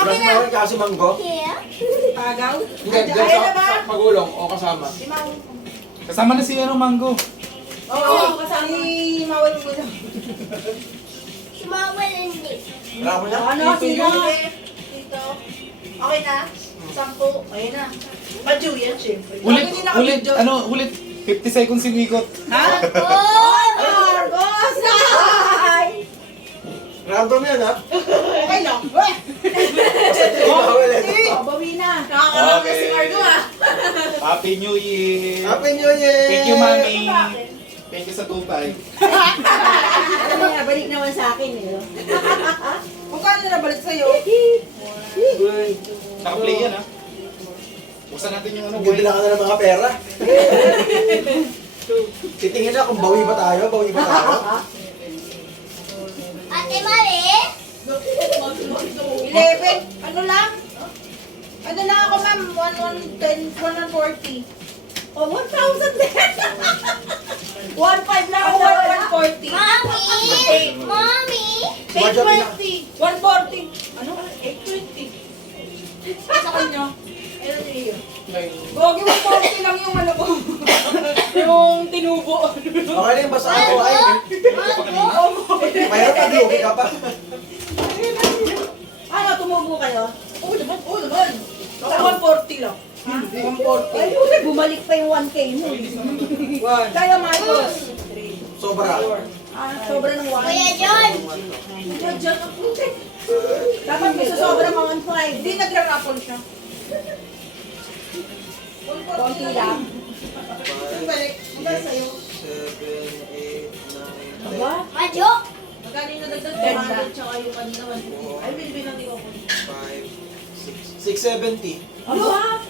Mas mawin kasi manggo. Pagaw? Hindi, dyan sa pagulong o kasama. Kasama na si Mango. Oo, kasama. Si Mawal mo na. Sumawal hindi. Wala mo na? Ano, sino? Dito. Okay na? 10. Ayun na. Badyo yan, syempre. Ulit. 50 seconds yung ikot. Ha? Oh! Argos! Ay! Random yan ha? Okay lang. Kasi ito yung bawal eh. Oh, bawi na. Nakakarap na si Margo ah. Happy New Year! Happy New Year! Thank you, Mami! Thank you sa tupay. Ano nga, balik naman sa akin eh. Magkano na balik sa'yo? Naka-play yan, ha? Buksan natin yung ano, boy. Bibila ka na ng mga pera. Titingin na kung bawi ba tayo, bawi ba tayo. Ate Mali? 11. Ano lang? Ano lang ako ma'am? 140. Oh, 1,000 din. 1,500 lang ako, 140. Mommy! Mommy! 820. 140. Ano? 820. Sa kanya. Ano niyo? Gogi, 140 lang yung ano ko. Yung tinubo. Okay na yung basta ako ay. Mayroon pa, di okay ka pa. Ano, tumubo kayo? Oo naman, oo naman. Sa 140 lang. 140. Ay, bumalik pa yung 1K mo. Kaya, Marcos. Sobra. Sobra ng 1. Kuya John! Kaya dyan ang puti. Dapat may sobra mga 1.5. Hindi nagra-raffle siya. Konti lang. Balik. Magkano sa'yo? 7, 8, 9, 10. Majo! Magkano yung nadagdag? 200 tsaka yung kanina 140. Ay, bilbil lang ko. 670. Ano ha?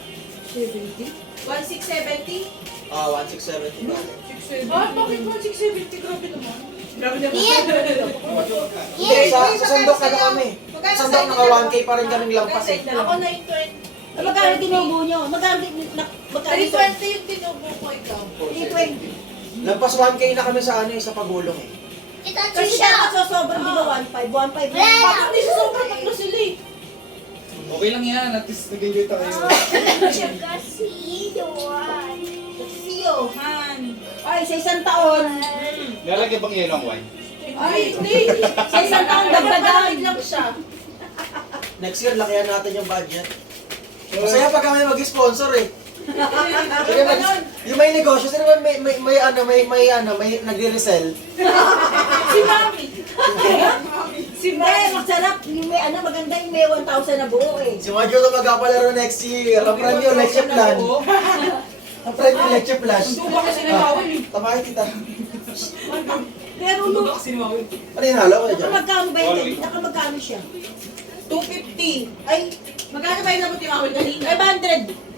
1670? 1670 ba? Ah, bakit 1670? Grabe naman. Grabe naman. Ian! Hindi, Ian! sa sandok na kami. Magkano Sa sa'yo sandok naka 1K pa rin kaming lampas eh. Ako na yung 20. Magkano tinubo nyo? Magkano magkano 320 yung tinubo ko ikaw. 320. Lampas 1K na kami sa ano eh, sa pagulong eh. Ito, Kasi Trisha! dapat sa sobrang di ba 1.5? 1.5 Wala lang. na! Bakit hindi sa sobrang tatlo sila eh? Okay lang yan. At least nag-enjoy tayo. Kasi doon. Siyo, han. Ay, sa isang taon. Lalagyan bang yellow ang wine? Ay, hindi. Sa isang taon dagdagan. lang siya. Next year, lakihan natin yung budget. Masaya pag kami mag-sponsor eh. Sige, yung may negosyo, sino ba may nagre-resell? Si Mami. Hindi, masarap. Yung may maganda yung may 1,000 na buo eh. Si Majo na magkapalaro next year. Ang premyo, leche plan. Ang premyo, leche plan. Tuba kasi nagawin eh. Tamahin kita. Pero no, Ano yung halo ko na dyan? nakamagkano ba yun? Nakamagkano siya? 250. Ay, magkano ba yung nabot yung Mami kanina? 500.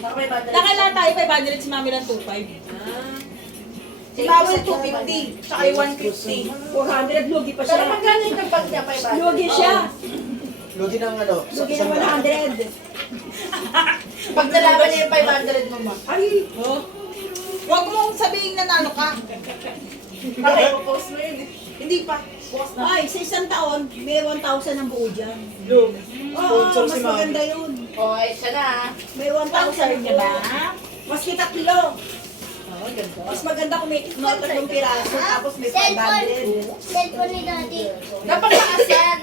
Baka may banda. Nakailan tayo, 500, si Mami lang 2.5. Si Mami 250. Tsaka yung 150. 400, lugi pa Pero siya. magkano yung nagpag niya? 500? Lugi siya. Lugi ng ano? Lugi ng 100. Pag nalaman niya yung 500 mo ma. Ay, Huwag mong sabihin na nalo ka. Bakit po-post mo yun eh. Hindi pa. Bukas na. ay, sa isang taon, may 1,000 ang buo dyan. Oo, Sponsor mas si Mami. maganda yun. O, ay, siya na. May 1,000 ka ba? Maski tatlo. Oo, ganda. Mas maganda kung may tatlong piraso, tapos may Cellphone. 500. Cellphone ni Daddy. Dapat taas yan.